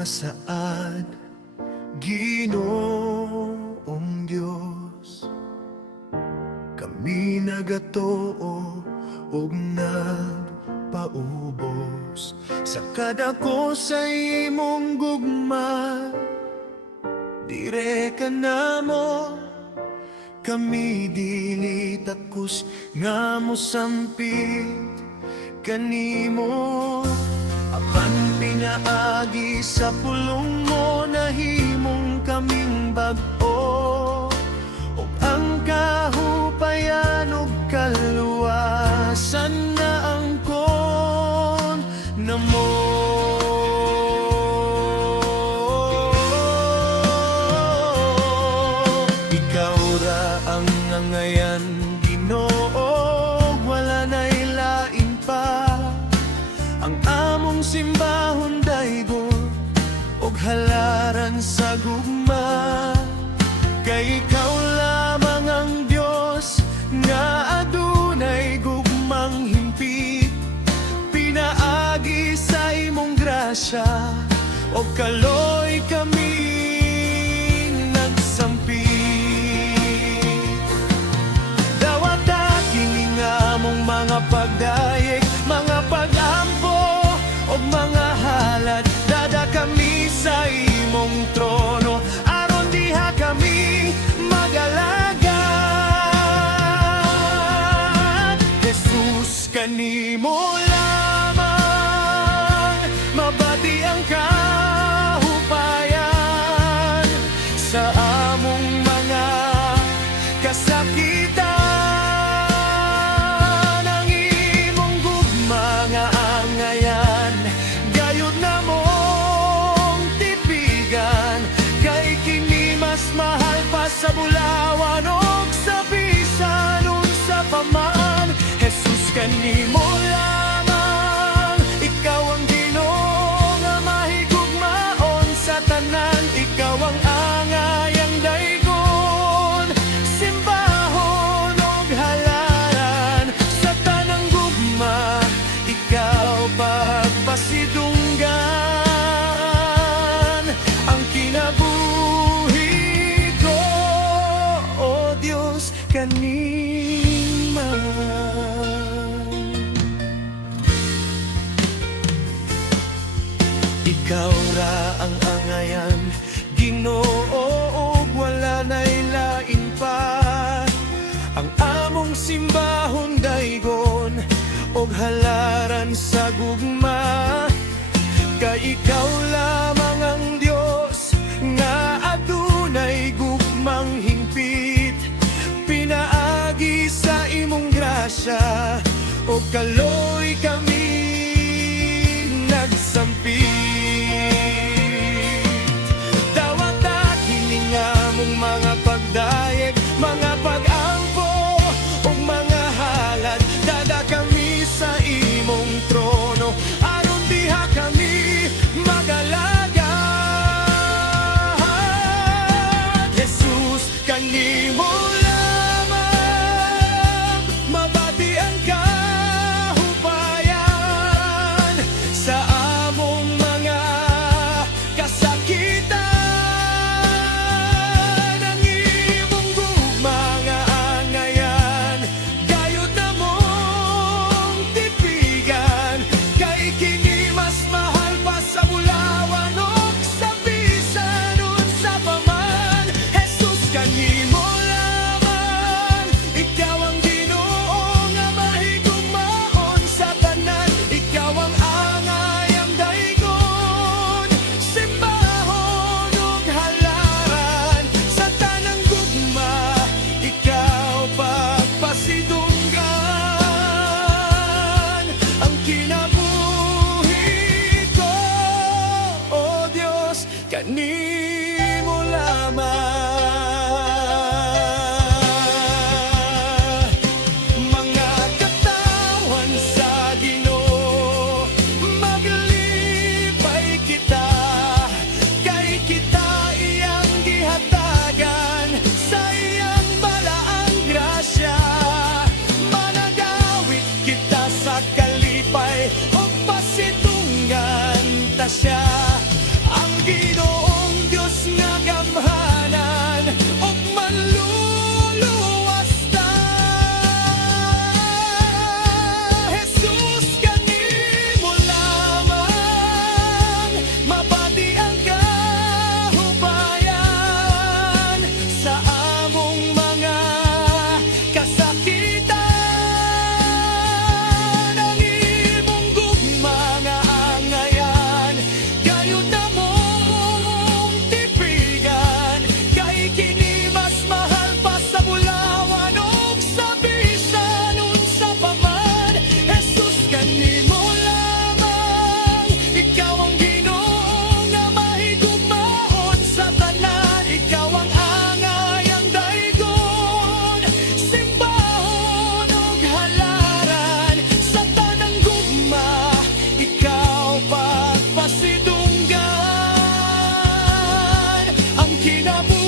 nga saad, Ginoong Dios, kami nagatoo og nagpaubos sa kadako sa imong gugma. Dire ka namo, kami dili takus nga mosampit kanimo. Apan pinaagi sa pulong mo, nahimong kaming bag-o, ug ang kahupayan ug kaluwasan na angkon namo. Ikaw ra ang nangayan, Ginoo, wala na'y lain pa. Ang among simbahon daygon og halaran sa gugma, kay ikaw lamang ang Dios nga adunay gugmang himpit. Pinaagi sa imong grasya og kaloy kami nagsampit. Dawata kini nga among mga pagdayeg, mga pag-ampo og mga halad. Dada kami sa imong trono, aron diha kami mag-alagad. Jesus, kanimo lamang mabati ang kahupayan sa among mga kasakitan. Sa bulawan o sa bisan unsa pa man, Jesus, kanimo lamang. Ikaw ang Ginoo nga mahigugmaon sa tanan. Ikaw ang angayang daygon, simbahon og halaran sa tanang gugma. Ikaw pagpasidunggan ang kinabuhi, kanima. Ikaw ra ang angayan, Ginoo, wala na'y lain pa. Ang among simbahon daygon og halaran sa gugma, kay ikaw lamang ang Dios nga adunay gugmang hingpit. Pinaagi sa imong grasya o kaloy kami nagsampit. Dawata kini nga among mga pagdayeg, mga pag-ampo ug mga halad. Dada kami sa imong trono, aron diha kami mag-alagad. Jesus, kanimo lamang mabati ang kahupayan kinabuhi